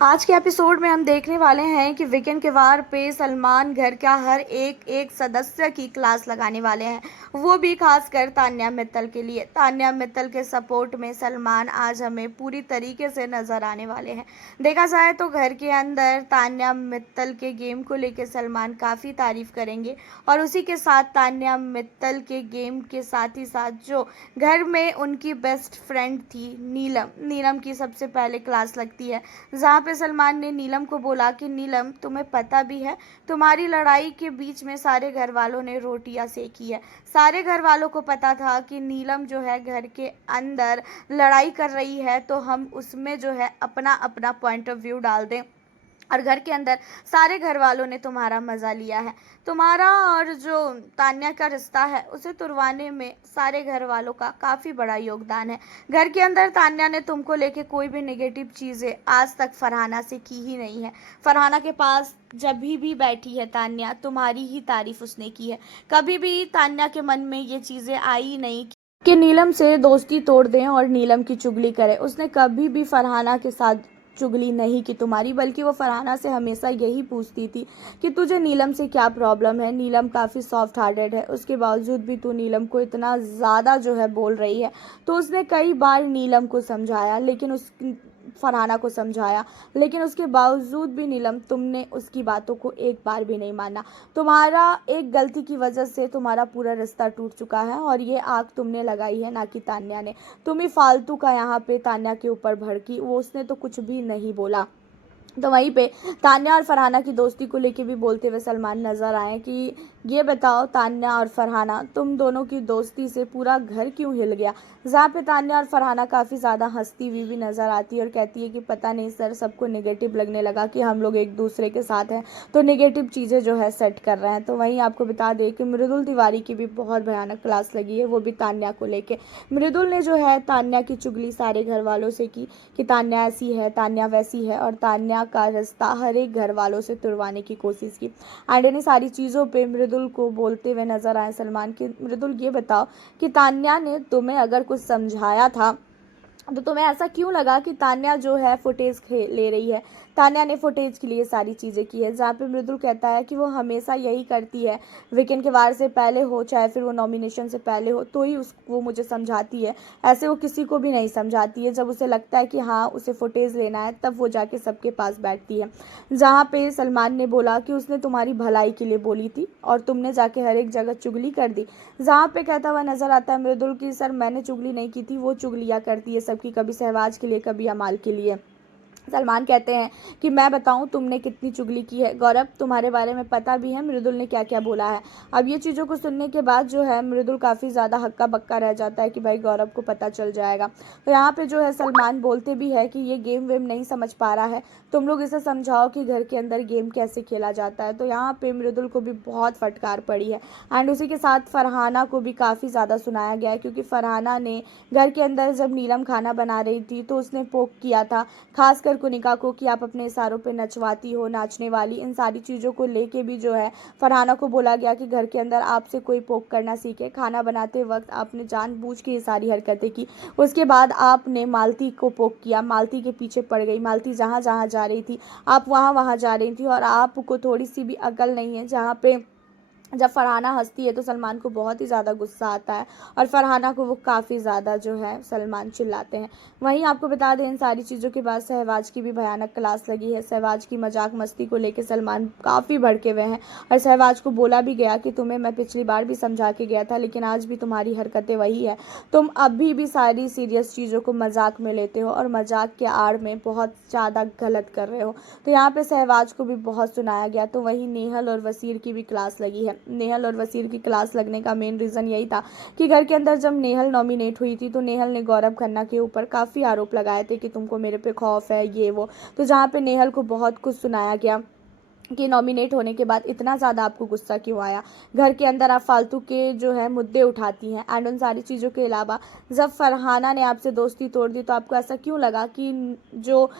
आज के एपिसोड में हम देखने वाले हैं कि वीकेंड के वार पे सलमान घर का हर एक सदस्य की क्लास लगाने वाले हैं, वो भी खासकर तान्या मित्तल के लिए। तान्या मित्तल के सपोर्ट में सलमान आज हमें पूरी तरीके से नजर आने वाले हैं। देखा जाए तो घर के अंदर तान्या मित्तल के गेम को लेकर सलमान काफ़ी तारीफ करेंगे और उसी के साथ तान्या मित्तल के गेम के साथ ही साथ जो घर में उनकी बेस्ट फ्रेंड थी नीलम, नीलम की सबसे पहले क्लास लगती है, जहाँ पे सलमान ने नीलम को बोला कि नीलम, तुम्हें पता भी है तुम्हारी लड़ाई के बीच में सारे घर वालों ने रोटियां सेकी है। सारे घर वालों को पता था कि नीलम जो है घर के अंदर लड़ाई कर रही है, तो हम उसमें जो है अपना अपना पॉइंट ऑफ व्यू डाल दें और घर के अंदर सारे घर वालों ने तुम्हारा मज़ा लिया है। तुम्हारा और जो तान्या का रिश्ता है उसे तुड़वाने में सारे घर वालों का काफ़ी बड़ा योगदान है। घर के अंदर तान्या ने तुमको लेके कोई भी नेगेटिव चीज़ें आज तक फरहाना से की ही नहीं है। फरहाना के पास जब भी बैठी है तान्या, तुम्हारी ही तारीफ उसने की है। कभी भी तान्या के मन में ये चीज़ें आई नहीं कि नीलम से दोस्ती तोड़ दें और नीलम की चुगली करें। उसने कभी भी फरहाना के साथ चुगली नहीं की तुम्हारी, बल्कि वो फरहाना से हमेशा यही पूछती थी कि तुझे नीलम से क्या प्रॉब्लम है। नीलम काफ़ी सॉफ्ट हार्टेड है, उसके बावजूद भी तू नीलम को इतना ज़्यादा जो है बोल रही है। तो उसने कई बार नीलम को समझाया, लेकिन फरहाना को समझाया, लेकिन उसके बावजूद भी नीलम, तुमने उसकी बातों को एक बार भी नहीं माना। तुम्हारा एक गलती की वजह से तुम्हारा पूरा रिश्ता टूट चुका है और ये आग तुमने लगाई है, ना कि तान्या ने। तुम ही फालतू का यहाँ पे तान्या के ऊपर भड़की, वो उसने तो कुछ भी नहीं बोला। तो वहीं पे तान्या और फरहाना की दोस्ती को लेके भी बोलते हुए सलमान नज़र आए कि ये बताओ तान्या और फरहाना, तुम दोनों की दोस्ती से पूरा घर क्यों हिल गया। जहाँ पे तान्या और फरहाना काफ़ी ज़्यादा हंसती हुई भी नज़र आती है और कहती है कि पता नहीं सर, सबको नेगेटिव लगने लगा कि हम लोग एक दूसरे के साथ हैं, तो नेगेटिव चीज़ें जो है सेट कर रहे हैं। तो वहीं आपको बता दें कि मृदुल तिवारी की भी बहुत भयानक क्लास लगी है, वो भी तान्या को लेके। मृदुल ने जो है तान्या की चुगली सारे घर वालों से की कि तान्या ऐसी है, तान्या वैसी है, और तान्या का रास्ता हर एक घर वालों से तुड़वाने की कोशिश की। एंड इन सारी चीज़ों पे मृदुल को बोलते हुए नजर आए सलमान कि मृदुल, ये बताओ कि तान्या ने तुम्हें अगर कुछ समझाया था तो तुम्हें ऐसा क्यों लगा कि तान्या जो है फुटेज ले रही है। तान्या ने फुटेज के लिए सारी चीज़ें की है। जहाँ पे मृदुल कहता है कि वो हमेशा यही करती है, वीकेंड के वार से पहले हो चाहे फिर वो नॉमिनेशन से पहले हो, तो ही वो मुझे समझाती है। ऐसे वो किसी को भी नहीं समझाती है। जब उसे लगता है कि हाँ उसे फुटेज लेना है, तब वो जाके सबके पास बैठती है। जहाँ पे सलमान ने बोला कि उसने तुम्हारी भलाई के लिए बोली थी और तुमने जाके हर एक जगह चुगली कर दी। जहाँ पे कहता हुआ नजर आता है मृदुल की सर, मैंने चुगली नहीं की थी, वो चुगलियाँ करती है सबकी, कभी सहवाज के लिए कभी अमाल के लिए। सलमान कहते हैं कि मैं बताऊं तुमने कितनी चुगली की है गौरव, तुम्हारे बारे में पता भी है मृदुल ने क्या क्या बोला है। अब ये चीज़ों को सुनने के बाद जो है मृदुल काफ़ी ज़्यादा हक्का बक्का रह जाता है कि भाई गौरव को पता चल जाएगा। तो यहाँ पे जो है सलमान बोलते भी है कि ये गेम वेम नहीं समझ पा रहा है, तुम लोग इसे समझाओ कि घर के अंदर गेम कैसे खेला जाता है। तो यहाँ पे मृदुल को भी बहुत फटकार पड़ी है। एंड उसी के साथ फरहाना को भी काफ़ी ज़्यादा सुनाया गया है, क्योंकि फरहाना ने घर के अंदर जब नीलम खाना बना रही थी तो उसने पोक किया था खासकर कुनिका को कि आप अपने इशारों पे नचवाती हो, नाचने वाली। इन सारी चीज़ों को लेके भी जो है फरहाना को बोला गया कि घर के अंदर आपसे कोई पोक करना सीखे। खाना बनाते वक्त आपने जानबूझ के ये सारी हरकतें की। उसके बाद आपने मालती को पोक किया, मालती के पीछे पड़ गई। मालती जहाँ जहाँ जा रही थी आप वहाँ वहाँ जा रही थी और आपको थोड़ी सी भी अकल नहीं है। जहाँ पे जब फरहाना हंसती है तो सलमान को बहुत ही ज़्यादा गुस्सा आता है और फरहाना को वो काफ़ी ज़्यादा जो है सलमान चिल्लाते हैं। वहीं आपको बता दें इन सारी चीज़ों के बाद सहवाज की भी भयानक क्लास लगी है। सहवाज की मजाक मस्ती को लेकर सलमान काफ़ी भड़के हुए हैं और सहवाज को बोला भी गया कि तुम्हें मैं पिछली बार भी समझा के गया था, लेकिन आज भी तुम्हारी हरकतें वही है। तुम अभी भी सारी सीरियस चीज़ों को मजाक में लेते हो और मजाक के आड़ में बहुत ज़्यादा गलत कर रहे हो। तो यहाँ पे सहवाज को भी बहुत सुनाया गया। तो वहीं नेहल और वसीर की भी क्लास लगी है। नेहल और वसीर की क्लास लगने का मेन रीज़न यही था कि घर के अंदर जब नेहल नॉमिनेट हुई थी तो नेहल ने गौरव खन्ना के ऊपर काफ़ी आरोप लगाए थे कि तुमको मेरे पे खौफ है, ये वो। तो जहाँ पे नेहल को बहुत कुछ सुनाया गया कि नॉमिनेट होने के बाद इतना ज़्यादा आपको गुस्सा क्यों आया, घर के अंदर आप फालतू के जो है मुद्दे उठाती हैं। एंड उन सारी चीज़ों के अलावा जब फरहाना ने आपसे दोस्ती तोड़ दी तो आपको ऐसा क्यों लगा कि जो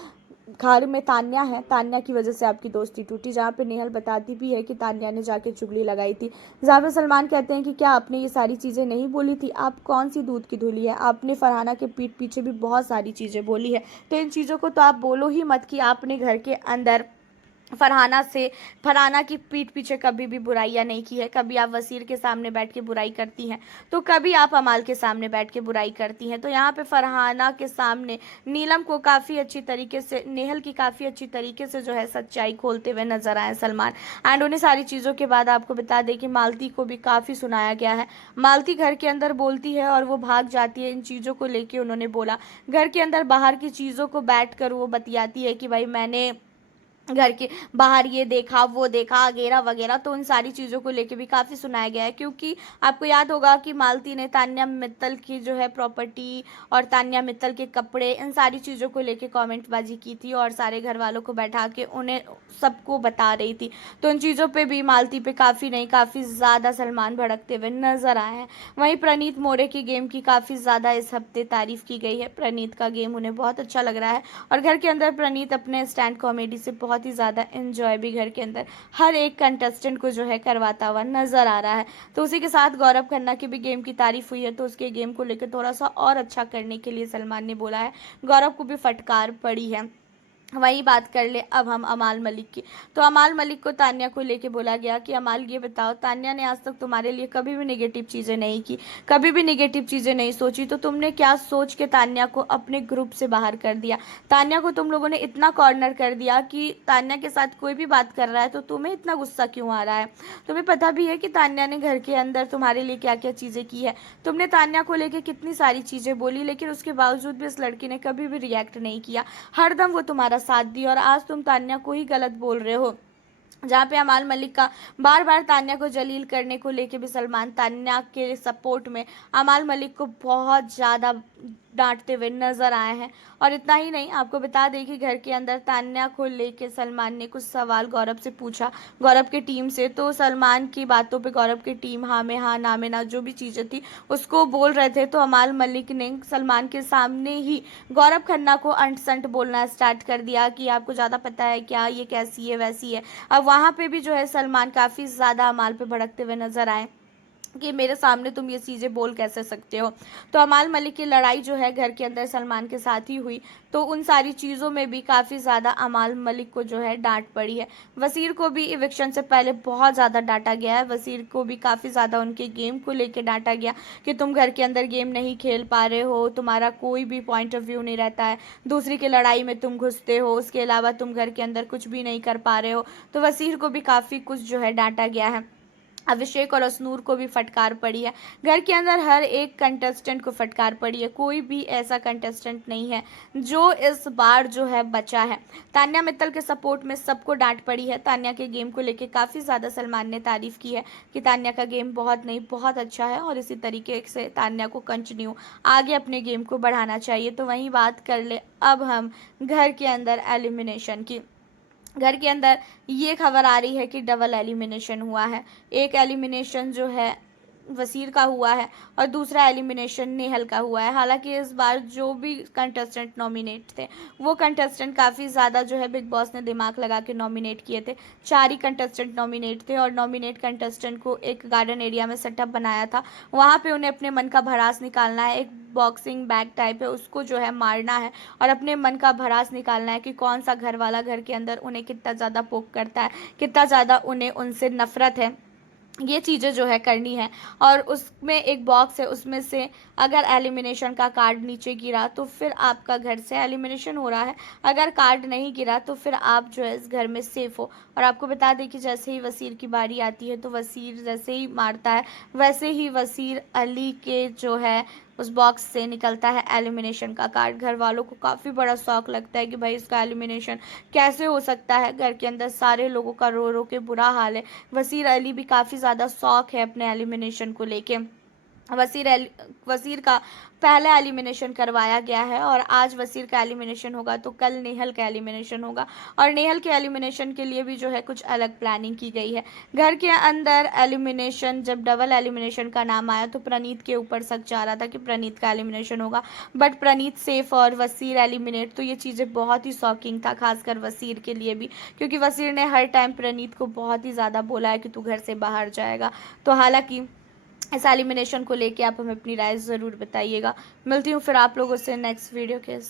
घर में तान्या है, तान्या की वजह से आपकी दोस्ती टूटी, जहाँ पे नेहल बताती भी है कि तान्या ने जाके चुगली लगाई थी, जहाँ पे सलमान कहते हैं कि क्या आपने ये सारी चीज़ें नहीं बोली थी, आप कौन सी दूध की धुली है, आपने फरहाना के पीठ पीछे भी बहुत सारी चीज़ें बोली है, तो इन चीज़ों को तो आप बोलो ही मत कि आपने घर के अंदर फरहाना की पीठ पीछे कभी भी बुराइयां नहीं की है। कभी आप वसीर के सामने बैठ के बुराई करती हैं, तो कभी आप अमाल के सामने बैठ के बुराई करती हैं। तो यहाँ पे फरहाना के सामने नीलम को काफ़ी अच्छी तरीके से, नेहल की काफ़ी अच्छी तरीके से जो है सच्चाई खोलते हुए नजर आए सलमान। एंड उन्हें सारी चीज़ों के बाद आपको बता दें कि मालती को भी काफ़ी सुनाया गया है। मालती घर के अंदर बोलती है और वो भाग जाती है, इन चीज़ों को लेके उन्होंने बोला। घर के अंदर बाहर की चीज़ों को बैठ कर वो बतियाती है कि भाई मैंने घर के बाहर ये देखा वो देखा वगैरह वगैरह, तो उन सारी चीज़ों को लेके भी काफ़ी सुनाया गया है। क्योंकि आपको याद होगा कि मालती ने तान्या मित्तल की जो है प्रॉपर्टी और तान्या मित्तल के कपड़े, इन सारी चीज़ों को लेके कमेंटबाजी की थी और सारे घर वालों को बैठा के उन्हें सबको बता रही थी। तो उन चीज़ों पे भी मालती पे काफ़ी नहीं काफ़ी ज़्यादा सलमान भड़कते हुए नजर आए हैं। वहीं प्रणीत मोरे की गेम की काफ़ी ज़्यादा इस हफ्ते तारीफ की गई है। प्रणीत का गेम उन्हें बहुत अच्छा लग रहा है और घर के अंदर प्रणीत अपने स्टैंड कॉमेडी से बहुत ही ज़्यादा एंजॉय भी घर के अंदर हर एक कंटेस्टेंट को जो है करवाता हुआ नजर आ रहा है। तो उसी के साथ गौरव खन्ना की भी गेम की तारीफ हुई है, तो उसके गेम को लेकर थोड़ा सा और अच्छा करने के लिए सलमान ने बोला है। गौरव को भी फटकार पड़ी है। वही बात कर ले अब हम अमाल मलिक की। तो अमाल मलिक को तान्या को लेके बोला गया कि अमाल ये बताओ, तान्या ने आज तक तुम्हारे लिए कभी भी नेगेटिव चीज़ें नहीं की, कभी भी नेगेटिव चीज़ें नहीं सोची, तो तुमने क्या सोच के तान्या को अपने ग्रुप से बाहर कर दिया? तान्या को तुम लोगों ने इतना कॉर्नर कर दिया कि तान्या के साथ कोई भी बात कर रहा है तो तुम्हें इतना गुस्सा क्यों आ रहा है? तुम्हें पता भी है कि तान्या ने घर के अंदर तुम्हारे लिए क्या क्या चीज़ें की है। तुमने तान्या को लेके कितनी सारी चीज़ें बोली, लेकिन उसके बावजूद भी इस लड़की ने कभी भी रिएक्ट नहीं किया। हरदम वो तुम्हारा साथ दी और आज तुम तान्या को ही गलत बोल रहे हो। जहाँ पे अमाल मलिक का बार बार तान्या को जलील करने को लेके भी सलमान तान्या के सपोर्ट में अमाल मलिक को बहुत ज़्यादा डांटते हुए नजर आए हैं। और इतना ही नहीं, आपको बता दें कि घर के अंदर तान्या को लेके सलमान ने कुछ सवाल गौरव से पूछा, गौरव की टीम से। तो सलमान की बातों पे गौरव की टीम हाँ में हाँ ना में ना जो भी चीज़ें थी उसको बोल रहे थे, तो अमाल मलिक ने सलमान के सामने ही गौरव खन्ना को अंट संट बोलना स्टार्ट कर दिया कि आपको ज़्यादा पता है क्या, ये कैसी है वैसी है। अब वहाँ पे भी जो है सलमान काफ़ी ज़्यादा अमाल पे भड़कते हुए नजर आए कि मेरे सामने तुम ये चीज़ें बोल कैसे सकते हो। तो अमाल मलिक की लड़ाई जो है घर के अंदर सलमान के साथ ही हुई, तो उन सारी चीज़ों में भी काफ़ी ज़्यादा अमाल मलिक को जो है डांट पड़ी है। वसीर को भी इविक्शन से पहले बहुत ज़्यादा डांटा गया है। वसीर को भी काफ़ी ज़्यादा उनके गेम को लेकर डांटा गया कि तुम घर के अंदर गेम नहीं खेल पा रहे हो, तुम्हारा कोई भी पॉइंट ऑफ व्यू नहीं रहता है, दूसरी की लड़ाई में तुम घुसते हो, उसके अलावा तुम घर के अंदर कुछ भी नहीं कर पा रहे हो। तो वसीर को भी काफ़ी कुछ जो है डांटा गया है। अभिषेक और असनूर को भी फटकार पड़ी है। घर के अंदर हर एक कंटेस्टेंट को फटकार पड़ी है। कोई भी ऐसा कंटेस्टेंट नहीं है जो इस बार जो है बचा है। तान्या मित्तल के सपोर्ट में सबको डांट पड़ी है। तान्या के गेम को लेकर काफ़ी ज़्यादा सलमान ने तारीफ की है कि तान्या का गेम बहुत नहीं बहुत अच्छा है और इसी तरीके से तान्या को कंटिन्यू आगे अपने गेम को बढ़ाना चाहिए। तो वहीं बात कर ले अब हम घर के अंदर एलिमिनेशन की। घर के अंदर ये खबर आ रही है कि डबल एलिमिनेशन हुआ है। एक एलिमिनेशन जो है वसीर का हुआ है और दूसरा एलिमिनेशन नेहल का हुआ है। हालांकि इस बार जो भी कंटेस्टेंट नॉमिनेट थे वो कंटेस्टेंट काफ़ी ज़्यादा जो है बिग बॉस ने दिमाग लगा के नॉमिनेट किए थे। 4 ही कंटेस्टेंट नॉमिनेट थे और नॉमिनेट कंटेस्टेंट को एक गार्डन एरिया में सेटअप बनाया था। वहाँ पे उन्हें अपने मन का भड़ास निकालना है, एक बॉक्सिंग बैग टाइप है उसको जो है मारना है और अपने मन का भड़ास निकालना है कि कौन सा घर वाला घर के अंदर उन्हें कितना ज़्यादा पोक करता है, कितना ज़्यादा उन्हें उनसे नफरत है। ये चीज़ें जो है करनी है और उसमें एक बॉक्स है, उसमें से अगर एलिमिनेशन का कार्ड नीचे गिरा तो फिर आपका घर से एलिमिनेशन हो रहा है, अगर कार्ड नहीं गिरा तो फिर आप जो है इस घर में सेफ हो। और आपको बता दें कि जैसे ही वसीर की बारी आती है तो वसीर जैसे ही मारता है वैसे ही वसीर अली के जो है उस बॉक्स से निकलता है एलिमिनेशन का कार्ड। घर वालों को काफ़ी बड़ा शौक लगता है कि भाई इसका एलिमिनेशन कैसे हो सकता है। घर के अंदर सारे लोगों का रो रो के बुरा हाल है। वसीर अली भी काफ़ी ज़्यादा शौक है अपने एलिमिनेशन को लेके। वसीर का पहला एलिमिनेशन करवाया गया है और आज वसीर का एलिमिनेशन होगा तो कल नेहल का एलिमिनेशन होगा। और नेहल के एलिमिनेशन के लिए भी जो है कुछ अलग प्लानिंग की गई है। घर के अंदर एलिमिनेशन, जब डबल एलिमिनेशन का नाम आया तो प्रणीत के ऊपर शक जा रहा था कि प्रणीत का एलिमिनेशन होगा, बट प्रणीत सेफ और वसीर एलिमिनेट, तो ये चीज़ें बहुत ही शॉकिंग था, खासकर वसीर के लिए भी, क्योंकि वसीर ने हर टाइम प्रणीत को बहुत ही ज़्यादा बोला है कि तू घर से बाहर जाएगा। तो हालांकि इस एलिमिनेशन को लेके आप हमें अपनी राय ज़रूर बताइएगा। मिलती हूँ फिर आप लोगों से नेक्स्ट वीडियो के